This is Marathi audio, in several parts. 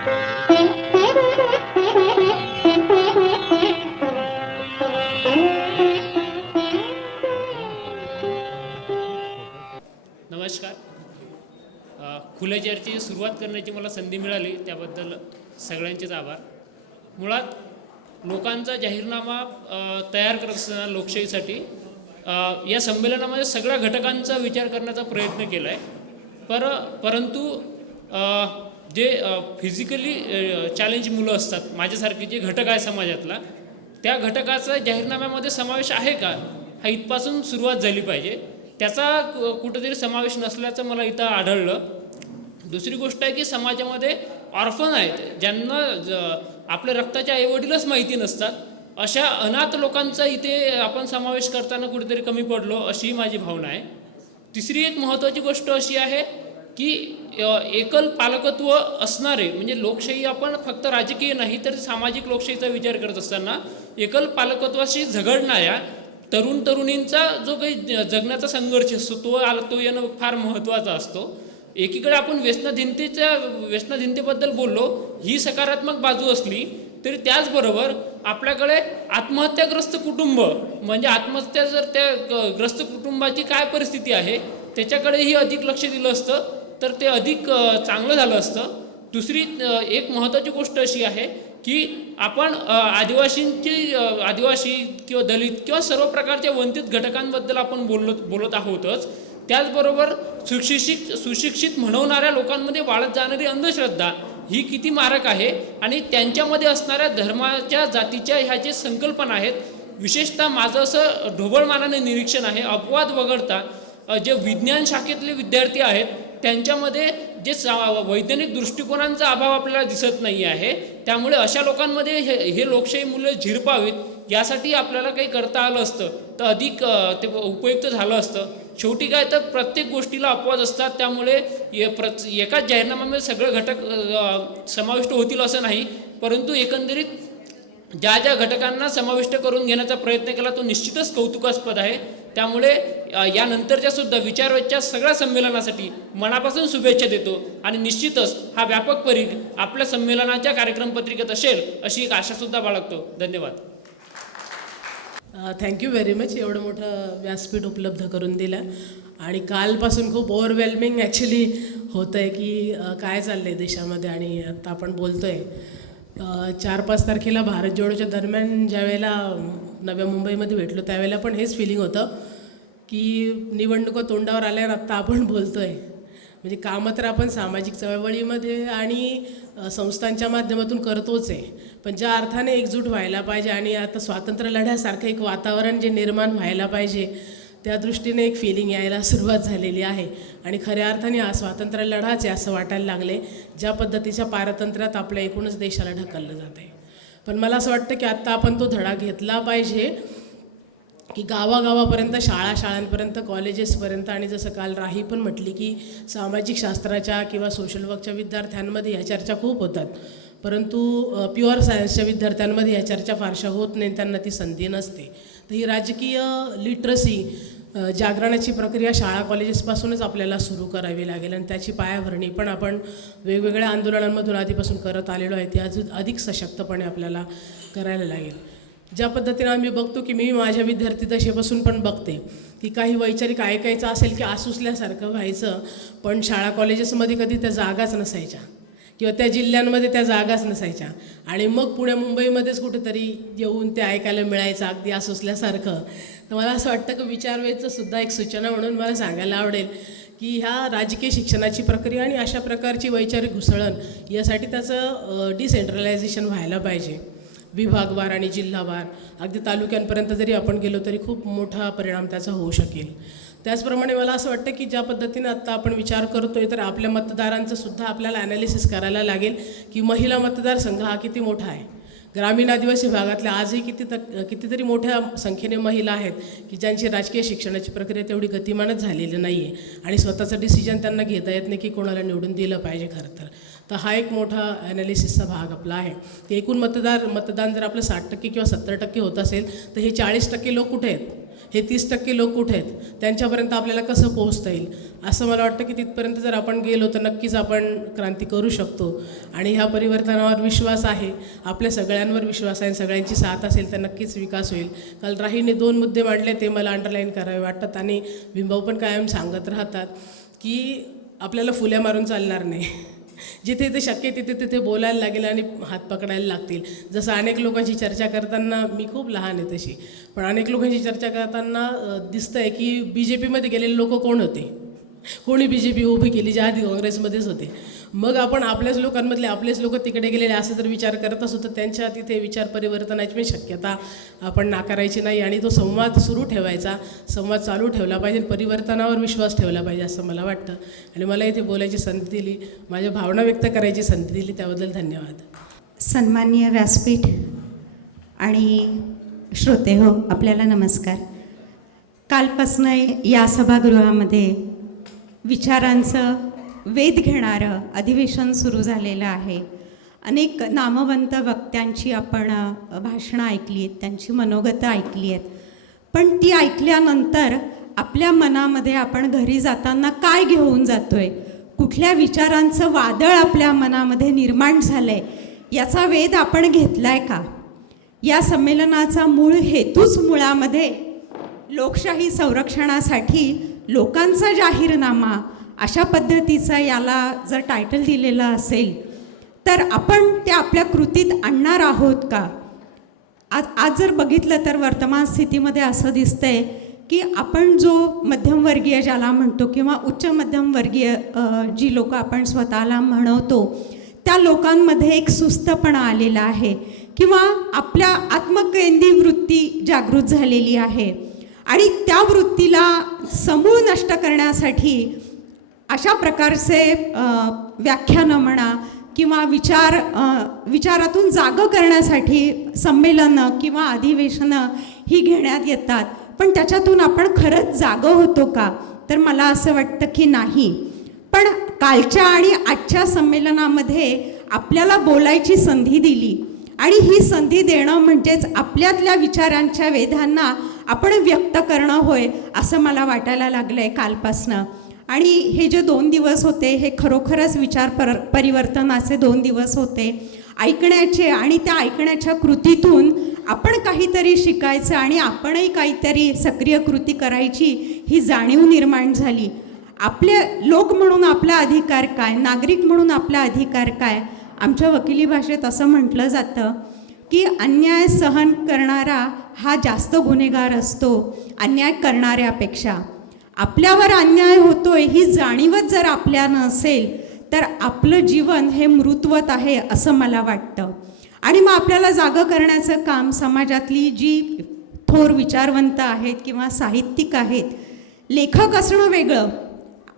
नमस्कार. खुल्या चर्चेची सुरुवात करण्याची मला संधी मिळाली त्याबद्दल सगळ्यांचेच आभार. मुळात लोकांचा जाहीरनामा तयार करत असताना लोकशाहीसाठी या संमेलनामध्ये सगळ्या घटकांचा विचार करण्याचा प्रयत्न केला आहे पर परंतु जे फिजिकली चॅलेंज मुलं असतात माझ्यासारखे जे घटक आहे समाजातला त्या घटकाचा जाहीरनाम्यामध्ये समावेश आहे का? हा इथपासून सुरुवात झाली पाहिजे. त्याचा कु- कुठेतरी समावेश नसल्याचं मला इथं आढळलं. दुसरी गोष्ट आहे की समाजामध्ये ऑर्फन आहेत ज्यांना ज- आपल्या रक्ताच्या आईवडीलच माहिती नसतात. अशा अनाथ लोकांचा इथे आपण समावेश करताना कुठेतरी कमी पडलो अशी माझी भावना आहे. तिसरी एक महत्त्वाची गोष्ट अशी आहे की एकल पालकत्व असणारे म्हणजे लोकशाही आपण फक्त राजकीय नाही तर सामाजिक लोकशाहीचा विचार करत असताना एकल पालकत्वाशी झगडणाऱ्या तरुण तरुणींचा जो काही ज- जगण्याचा संघर्ष असतो तो आला तो येणं फार महत्त्वाचा असतो. एकीकडे आपण व्यसनाधीनतेच्या व्यसनाधीनतेबद्दल बोललो ही सकारात्मक बाजू असली तरी त्याचबरोबर आपल्याकडे आत्महत्याग्रस्त कुटुंब म्हणजे आत्महत्या जर त्या ग्रस्त कुटुंबाची काय परिस्थिती आहे त्याच्याकडेही अधिक लक्ष दिलं असतं. तर ते अधिक चांगलं झालं असतं. दुसरी एक महत्त्वाची गोष्ट अशी आहे की आपण आदिवासींची आदिवासी किंवा दलित किंवा सर्व प्रकारच्या वंचित घटकांबद्दल आपण बोलत बोलत आहोतच. त्याचबरोबर सुशिक्षित सुशिक्षित म्हणवणाऱ्या लोकांमध्ये वाढत जाणारी अंधश्रद्धा ही किती मारक आहे आणि त्यांच्यामध्ये असणाऱ्या धर्माच्या जातीच्या ह्या जे संकल्पना आहेत विशेषतः माझं असं ढोबळमानाने निरीक्षण आहे अपवाद वगळता जे विज्ञान शाखेतले विद्यार्थी आहेत त्यांच्यामध्ये जे सा वैज्ञानिक दृष्टिकोनांचा अभाव आपल्याला दिसत नाही आहे त्यामुळे अशा लोकांमध्ये हे हे लोकशाही मूल्य झिरपावीत यासाठी आपल्याला काही करता आलं असतं. तर अधिक ते उपयुक्त झालं असतं. शेवटी काय तर प्रत्येक गोष्टीला अपवाद असतात त्यामुळे ये प्र एकाच जाहीरनाम्यामध्ये सगळे घटक समाविष्ट होतील असं नाही. परंतु एकंदरीत ज्या ज्या घटकांना समाविष्ट करून घेण्याचा प्रयत्न केला तो निश्चितच कौतुकास्पद आहे. त्यामुळे यानंतरच्या सुद्धा विचारवेच्या सगळ्या संमेलनासाठी मनापासून शुभेच्छा देतो आणि निश्चितच हा व्यापक परीघ आपल्या संमेलनाच्या कार्यक्रम पत्रिकेत असेल अशी एक आशासुद्धा बाळगतो. धन्यवाद. थँक्यू व्हेरी मच एवढं मोठं व्यासपीठ उपलब्ध करून दिलं. आणि कालपासून खूप ओव्हरवेल्मिंग ॲक्च्युली होतं आहे की काय चाललं आहे देशामध्ये आणि आत्ता आपण बोलतो आहे चार पाच तारखेला भारत जोडोच्या दरम्यान ज्यावेळेला नव्या मुंबईमध्ये भेटलो त्यावेळेला पण हेच फिलिंग होतं की निवडणुका तोंडावर आल्यावर आत्ता आपण बोलतो आहे म्हणजे कामं तर आपण सामाजिक चळवळीमध्ये आणि संस्थांच्या माध्यमातून करतोच आहे. पण ज्या अर्थाने एकजूट व्हायला पाहिजे आणि आता स्वातंत्र्य लढ्यासारखं एक वातावरण जे निर्माण व्हायला पाहिजे त्या दृष्टीने एक फिलिंग यायला सुरुवात झालेली आहे. आणि खऱ्या अर्थाने हा स्वातंत्र्य लढाच आहे असं वाटायला लागले ज्या पद्धतीच्या पारतंत्र्यात आपल्या एकूणच देशाला ढकललं जात आहे पण मला असं वाटतं की आत्ता आपण तो धडा घेतला पाहिजे की गावागावापर्यंत शाळा शाळांपर्यंत कॉलेजेसपर्यंत आणि जसं काल राही पण म्हटली की सामाजिक शास्त्राच्या किंवा सोशल वर्कच्या विद्यार्थ्यांमध्ये ह्या चर्चा खूप होतात. परंतु प्युअर सायन्सच्या विद्यार्थ्यांमध्ये ह्या चर्चा फारशा होत नाही त्यांना ती संधी नसते. तर ही राजकीय लिटरसी जागरणाची प्रक्रिया शाळा कॉलेजेसपासूनच आपल्याला सुरू करावी लागेल आणि त्याची पायाभरणी पण आपण वेगवेगळ्या आंदोलनांमधून आधीपासून करत आलेलो आहे ती अजून अधिक सशक्तपणे आपल्याला करायला लागेल. ज्या पद्धतीनं आम्ही बघतो की मी माझ्या विद्यार्थी दशेपासून पण बघते की काही वैचारिक ऐकायचं असेल की आसुसल्यासारखं व्हायचं पण शाळा कॉलेजेसमध्ये कधी त्या जागाच नसायच्या. किंवा त्या जिल्ह्यांमध्ये त्या जागाच नसायच्या. आणि मग पुण्या मुंबईमध्येच कुठेतरी येऊन ते ऐकायला मिळायचं अगदी असुसल्यासारखं तर मला असं वाटतं की विचारवेचं सुद्धा एक सूचना म्हणून मला सांगायला आवडेल की ह्या राजकीय शिक्षणाची प्रक्रिया आणि अशा प्रकारची वैचारिक घुसळण यासाठी त्याचं डिसेंट्रलायझेशन व्हायला पाहिजे. विभागवार आणि जिल्हावार अगदी तालुक्यांपर्यंत जरी आपण गेलो तरी खूप मोठा परिणाम त्याचा होऊ शकेल. त्याचप्रमाणे मला असं वाटतं की ज्या पद्धतीनं आत्ता आपण विचार करतोय तर आपल्या मतदारांचं सुद्धा आपल्याला ॲनालिसिस करायला लागेल की महिला मतदारसंघ हा किती मोठा आहे. ग्रामीण आदिवासी भागातल्या आजही किती तक कितीतरी मोठ्या संख्येने महिला आहेत की ज्यांची राजकीय शिक्षणाची प्रक्रिया तेवढी गतिमानच झालेली नाही आहे आणि स्वतःचं डिसिजन त्यांना घेता येत नाही की कोणाला निवडून दिलं पाहिजे खरं तर. तर हा एक मोठा ॲनालिसिसचा भाग आपला आहे. की एकूण मतदार मतदान जर आपलं साठ टक्के किंवा सत्तर टक्के होत असेल तर हे चाळीस टक्के लोक कुठे आहेत? हे तीस टक्के लोक कुठे आहेत? त्यांच्यापर्यंत आपल्याला कसं पोहोचता येईल? असं मला वाटतं की तिथपर्यंत जर आपण गेलो तर नक्कीच आपण क्रांती करू शकतो. आणि ह्या परिवर्तनावर विश्वास आहे. आपल्या सगळ्यांवर विश्वास आहे सगळ्यांची साथ असेल तर नक्कीच विकास होईल. काल राहीने दोन मुद्दे मांडले ते मला अंडरलाईन करावे वाटतात आणि भीमभाऊ पण कायम सांगत राहतात की आपल्याला फुल्या मारून चालणार नाही. जिथे ते शक्य तिथे तिथे बोलायला लागेल आणि हात पकडायला लागतील. जसं अनेक लोकांशी चर्चा करताना मी खूप लहान आहे तशी पण अनेक लोकांशी चर्चा करताना दिसतंय की बी जे पीमध्ये गेलेले लोक कोण होते? कोणी बी जे पी उभी केली ज्या आधी काँग्रेसमध्येच होते. मग आपण आपल्याच लोकांमधले आपलेच लोक तिकडे गेलेले असं जर विचार करत असू तर त्यांच्या तिथे विचार परिवर्तनाची पण शक्यता आपण नाकारायची नाही आणि तो संवाद सुरू ठेवायचा. संवाद चालू ठेवला पाहिजे परिवर्तनावर विश्वास ठेवला पाहिजे असं मला वाटतं. आणि मला इथे बोलायची संधी दिली माझ्या भावना व्यक्त करायची संधी दिली त्याबद्दल धन्यवाद. सन्माननीय व्यासपीठ आणि श्रोते हो आपल्याला नमस्कार. कालपासनं या सभागृहामध्ये विचारांचं वेध घेणारं अधिवेशन सुरू झालेलं आहे. अनेक नामवंत वक्त्यांची आपण भाषणं ऐकली आहेत त्यांची मनोगतं ऐकली आहेत. पण ती ऐकल्यानंतर आपल्या मनामध्ये आपण घरी जाताना काय घेऊन जातो आहे कुठल्या विचारांचं वादळ आपल्या मनामध्ये निर्माण झालं आहे याचा वेध आपण घेतला आहे का? या संमेलनाचा मूळ हेतूच मुळामध्ये लोकशाही संरक्षणासाठी लोकांचा जाहीरनामा अशा पद्धतीचा याला जर टायटल दिलेलं असेल तर आपण ते आपल्या कृतीत आणणार आहोत का? आज आज जर बघितलं तर वर्तमान स्थितीमध्ये असं दिसतंय की आपण जो मध्यमवर्गीय ज्याला म्हणतो किंवा उच्च मध्यमवर्गीय जी लोक आपण स्वतःला म्हणवतो त्या लोकांमध्ये एक सुस्तपणा आलेला आहे किंवा आपल्या आत्मकेंद्री वृत्ती जागृत झालेली आहे. आणि त्या वृत्तीला समूळ नष्ट करण्यासाठी अशा प्रकारचे व्याख्यानं म्हणा किंवा विचार विचारातून जागं करण्यासाठी संमेलनं किंवा अधिवेशनं ही घेण्यात येतात. पण त्याच्यातून आपण खरंच जागं होतो का? तर मला असं वाटतं की नाही. पण कालच्या आणि आजच्या संमेलनामध्ये आपल्याला बोलायची संधी दिली. आणि ही संधी देणं म्हणजेच आपल्यातल्या विचारांच्या वेधांना आपण व्यक्त करणं होय असं मला वाटायला लागलं आहे कालपासनं. आणि हे जे दोन दिवस होते हे खरोखरच विचार पर परिवर्तनाचे दोन दिवस होते. ऐकण्याचे आणि त्या ऐकण्याच्या कृतीतून आपण काहीतरी शिकायचं आणि आपणही काहीतरी सक्रिय कृती करायची ही जाणीव निर्माण झाली. आपले लोक म्हणून आपला अधिकार काय? नागरिक म्हणून आपला अधिकार काय? आमच्या वकिली भाषेत असं म्हटलं जातं की अन्याय सहन करणारा हा जास्त गुन्हेगार असतो अन्याय करणाऱ्यापेक्षा. आपल्यावर अन्याय होतोय ही जाणीवच जर आपल्या नसेल तर आपलं जीवन हे मृत्वत आहे असं मला वाटतं. आणि मग आपल्याला जागं करण्याचं काम समाजातली जी थोर विचारवंत आहेत किंवा साहित्यिक आहेत लेखक असणं वेगळं.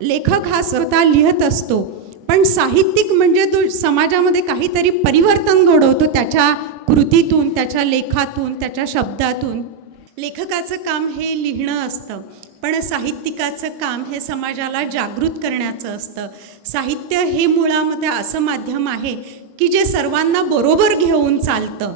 लेखक हा स्वतः लिहित असतो पण साहित्यिक म्हणजे तो समाजामध्ये काहीतरी परिवर्तन घडवतो त्याच्या कृतीतून त्याच्या लेखातून त्याच्या शब्दातून. लेखकाचं काम हे लिहिणं असतं पण साहित्यिकाचं काम हे समाजाला जागृत करण्याचं असतं. साहित्य हे मुळामध्ये असं माध्यम आहे की जे सर्वांना बरोबर घेऊन चालतं.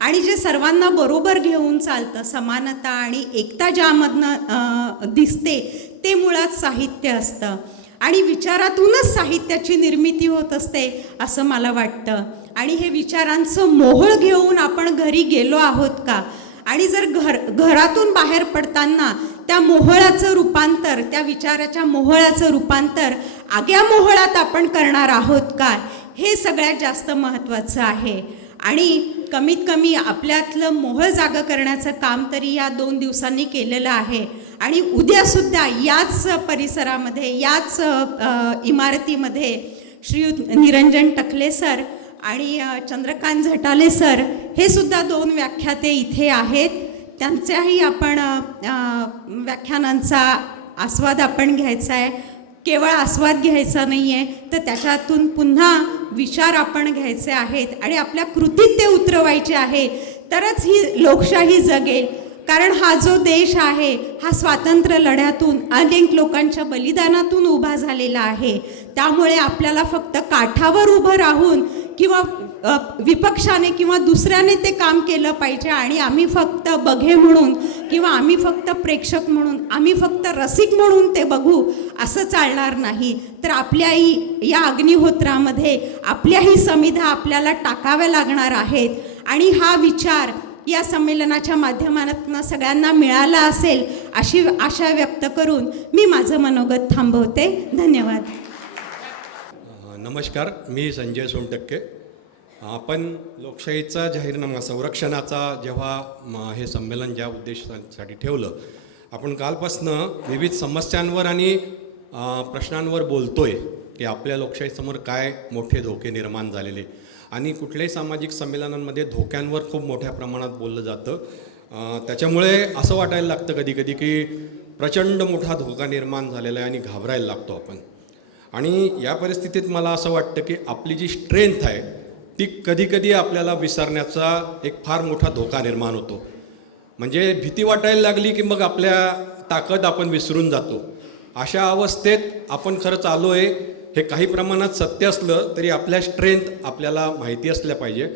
आणि जे सर्वांना बरोबर घेऊन चालतं समानता आणि एकता ज्यामधनं दिसते ते मुळात साहित्य असतं. आणि विचारातूनच साहित्याची निर्मिती होत असते असं मला वाटतं. आणि हे विचारांचं मोहळ घेऊन आपण घरी गेलो आहोत का? आणि जर घर घरातून बाहेर पडताना त्या मोहळाचं रूपांतर त्या विचाराच्या मोहळाचं रूपांतर आग्या मोहळात आपण करणार आहोत का? हे सगळ्यात जास्त महत्त्वाचं आहे. आणि कमीत कमी आपल्यातलं मोहळ जागं करण्याचं काम तरी या दोन दिवसांनी केलेलं आहे. आणि उद्यासुद्धा याच परिसरामध्ये याच इमारतीमध्ये श्री निरंजन टकले सर आणि चंद्रकांत झटाले सर हे सुद्धा दोन व्याख्याते इथे आहेत. त्यांच्याही आपण व्याख्यानांचा आस्वाद आपण घ्यायचा आहे. केवळ आस्वाद घ्यायचा नाही आहे तर त्याच्यातून पुन्हा विचार आपण घ्यायचे आहेत आणि आपल्या कृतीत ते उतरवायचे आहे. तरच ही लोकशाही जगेल. कारण हा जो देश आहे हा स्वातंत्र्य लढ्यातून अनेक लोकांच्या बलिदानातून उभा झालेला आहे. त्यामुळे आपल्याला फक्त काठावर उभं राहून किंवा विपक्षाने किंवा दुसऱ्याने ते काम केलं पाहिजे आणि आम्ही फक्त बघे म्हणून किंवा आम्ही फक्त प्रेक्षक म्हणून आम्ही फक्त रसिक म्हणून ते बघू असं चालणार नाही. तर आपल्याही या अग्निहोत्रामध्ये आपल्याही समिधा आपल्याला टाकाव्या लागणार आहेत. आणि हा विचार या संमेलनाच्या माध्यमातून सगळ्यांना मिळाला असेल अशी आशा व्यक्त करून मी माझं मनोगत थांबवते. धन्यवाद. नमस्कार मी संजय सोनटक्के. आपण लोकशाहीचा जाहीरनामा संरक्षणाचा जेव्हा हे संमेलन ज्या उद्देशासाठी ठेवलं आपण कालपासनं विविध समस्यांवर आणि प्रश्नांवर बोलतो आहे की आपल्या लोकशाहीसमोर काय मोठे धोके निर्माण झालेले. आणि कुठल्याही सामाजिक संमेलनांमध्ये धोक्यांवर खूप मोठ्या प्रमाणात बोललं जातं. त्याच्यामुळे असं वाटायला लागतं कधी कधी की प्रचंड मोठा धोका निर्माण झालेला आहे आणि घाबरायला लागतो आपण. आणि या परिस्थितीत मला असं वाटतं की आपली जी स्ट्रेंथ आहे ती कधीकधी आपल्याला विसरण्याचा एक फार मोठा धोका निर्माण होतो. म्हणजे भीती वाटायला लागली की मग आपल्या ताकद आपण विसरून जातो. अशा अवस्थेत आपण खरंच आलो आहे हे काही प्रमाणात सत्य असलं तरी आपल्या स्ट्रेंथ आपल्याला माहिती असल्या पाहिजे.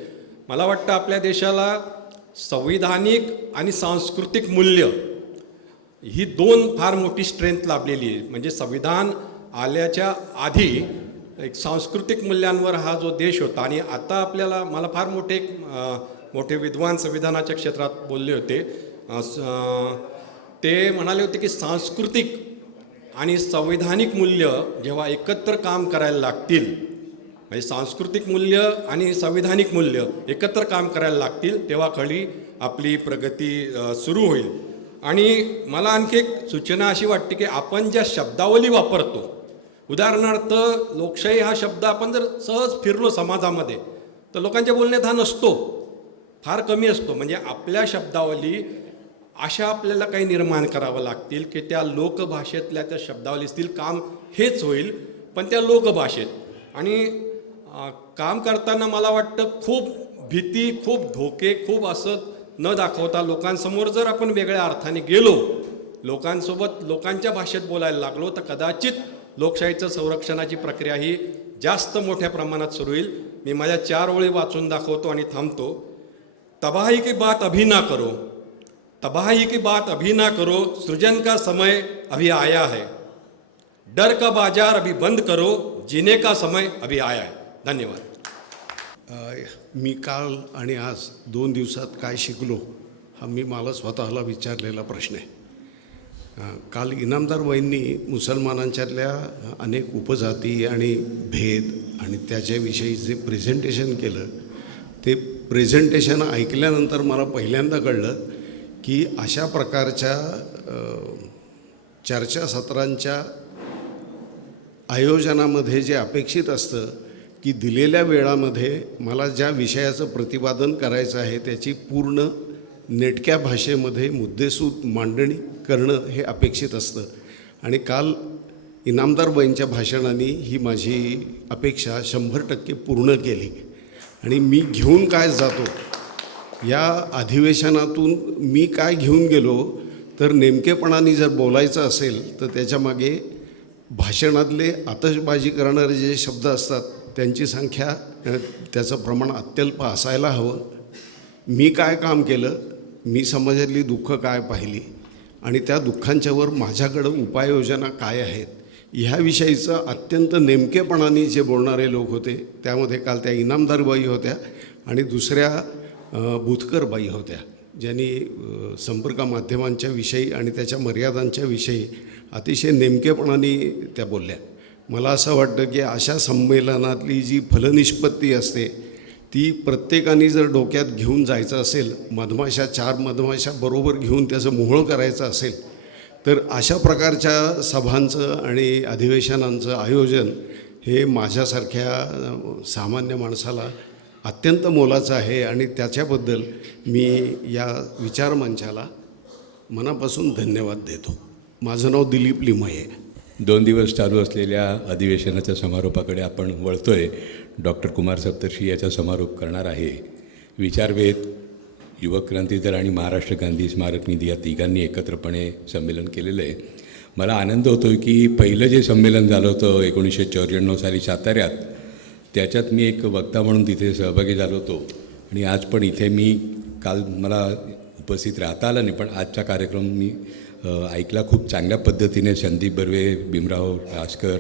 मला वाटतं आपल्या देशाला संविधानिक आणि सांस्कृतिक मूल्य ही दोन फार मोठी स्ट्रेंथ लाभलेली आहे. म्हणजे संविधान आल्याच्या आधी एक सांस्कृतिक मूल्यांवर हा जो देश होता आणि आता आपल्याला मला फार मोठे एक मोठे विद्वान संविधानाच्या क्षेत्रात बोलले होते. स- ते म्हणाले होते की सांस्कृतिक आणि संवैधानिक मूल्य जेव्हा एकत्र काम करायला लागतील म्हणजे सांस्कृतिक मूल्य आणि संविधानिक मूल्य एकत्र काम करायला लागतील तेव्हा खळी आपली प्रगती सुरू होईल. आणि मला आणखी एक सूचना अशी वाटते की आपण ज्या शब्दावली वापरतो उदाहरणार्थ लोकशाही हा शब्द आपण जर सहज फिरलो समाजामध्ये तर लोकांच्या बोलण्यात हा नसतो. फार कमी असतो. म्हणजे आपल्या शब्दावली अशा आपल्याला काही निर्माण करावं लागतील की त्या लोकभाषेतल्या त्या शब्दावली असतील काम हेच होईल पण त्या लोकभाषेत. आणि काम करताना मला वाटतं खूप भीती खूप धोके खूप असं न दाखवता लोकांसमोर जर आपण वेगळ्या अर्थाने गेलो लोकांसोबत लोकांच्या भाषेत बोलायला लागलो तर कदाचित लोकशाहीचं संरक्षणाची प्रक्रिया ही जास्त मोठ्या प्रमाणात सुरू होईल. मी माझ्या चार ओळी वाचून दाखवतो आणि थांबतो. तबाही की बात अभी ना करो. तबाही की बात अभी ना करो. सृजन का समय अभी आया है. डर का बाजार अभी बंद करो. जीने का समय अभी आया है. धन्यवाद. मी काल आणि आज दोन दिवसात काय शिकलो हा मी मला स्वतःला विचारलेला प्रश्न आहे. काल इनामदार वैंनी मुसलमानांच्यातल्या अनेक उपजाती आणि भेद आणि त्याच्याविषयी जे प्रेझेंटेशन केलं ते प्रेझेंटेशन ऐकल्यानंतर मला पहिल्यांदा कळलं की अशा प्रकारच्या चर्चासत्रांच्या आयोजनामध्ये जे अपेक्षित असतं की दिलेल्या वेळामध्ये मला ज्या विषयाचं प्रतिपादन करायचं आहे त्याची पूर्ण नेटक्या भाषेमध्ये मुद्देसूद मांडणी करणं हे अपेक्षित असतं. आणि काल इनामदारबाईंच्या भाषणाने ही माझी अपेक्षा शंभर टक्के पूर्ण केली. आणि मी घेऊन काय जातो? या अधिवेशनातून मी काय घेऊन गेलो? तर नेमकेपणाने जर बोलायचं असेल तर त्याच्यामागे भाषणातले आतषबाजी करणारे जे शब्द असतात त्यांची संख्या त्याचं प्रमाण अत्यल्प असायला हवं. मी काय काम केलं? मी समाजातली दुःख काय पाहिली? आणि त्या दुःखांच्यावर माझ्याकडं उपाययोजना काय आहेत ह्याविषयीचं अत्यंत नेमकेपणाने जे बोलणारे लोक होते त्यामध्ये काल त्या इनामदारबाई होत्या आणि दुसऱ्या अ, होत्या ज्यांनी संपर्क माध्यमांच्या विषयी आणि त्याच्या मर्यादांच्या विषयी अतिशय नेमकेपणाने त्या बोलल्या. मला असं वाटतं की अशा संमेलनातली जी फलनिष्पत्ती असते ती प्रत्येकाने जर डोक्यात घेऊन जायचं असेल मधमाशा चार मधमाशा बरोबर घेऊन त्याचं मोहळ करायचं असेल तर अशा प्रकारच्या सभांचं आणि अधिवेशनांचं आयोजन हे माझ्यासारख्या सामान्य माणसाला अत्यंत मोलाचं आहे आणि त्याच्याबद्दल मी या विचारमंचाला मनापासून धन्यवाद देतो. माझं नाव दिलीप लिमये. दोन दिवस चालू असलेल्या अधिवेशनाच्या समारोपाकडे आपण वळतो आहे डॉक्टर कुमार सप्तर्षी याचा समारोप करणार आहे. विचारवेध युवक क्रांतीदल आणि महाराष्ट्र गांधी स्मारक निधी या तिघांनी एकत्रपणे संमेलन केलेलं आहे. मला आनंद होतो की पहिलं जे संमेलन झालं होतं एकोणीसशे चौऱ्याण्णव साली साताऱ्यात त्याच्यात मी एक वक्ता म्हणून तिथे सहभागी झालो होतो. आणि आज पण इथे मी काल मला उपस्थित राहता आलं नाही पण आजचा कार्यक्रम मी ऐकला खूप चांगल्या पद्धतीने. संदीप बर्वे भीमराव रासकर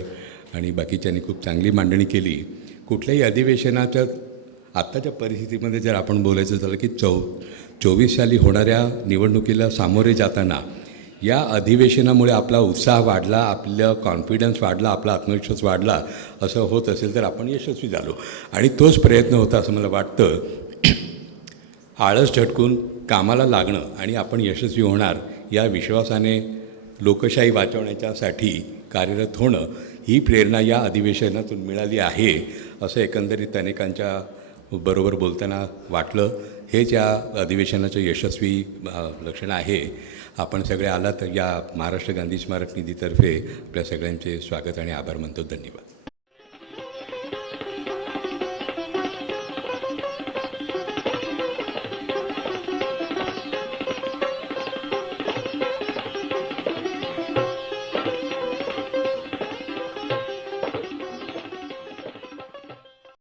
आणि बाकीच्यांनी खूप चांगली मांडणी केली. कुठल्याही अधिवेशनाच्या आत्ताच्या परिस्थितीमध्ये जर आपण बोलायचं झालं की चौ चोवीस साली होणाऱ्या निवडणुकीला सामोरे जाताना या अधिवेशनामुळे आपला उत्साह वाढला आपलं कॉन्फिडन्स वाढला आपला आत्मविश्वास वाढला असं होत असेल तर आपण यशस्वी झालो. आणि तोच प्रयत्न होता असं मला वाटतं. आळस झटकून कामाला लागणं आणि आपण यशस्वी होणार या विश्वासाने लोकशाही वाचवण्याच्यासाठी कार्यरत होणं ही प्रेरणा या अधिवेशनातून मिळाली आहे. असं एकंदरीत अनेकांच्या बरोबर बोलताना वाटलं. हेच या अधिवेशनाचं यशस्वी लक्षण आहे. आपण सगळे आलात या महाराष्ट्र गांधी स्मारक निधीतर्फे. आपल्या सगळ्यांचे स्वागत आणि आभार मानतो. धन्यवाद.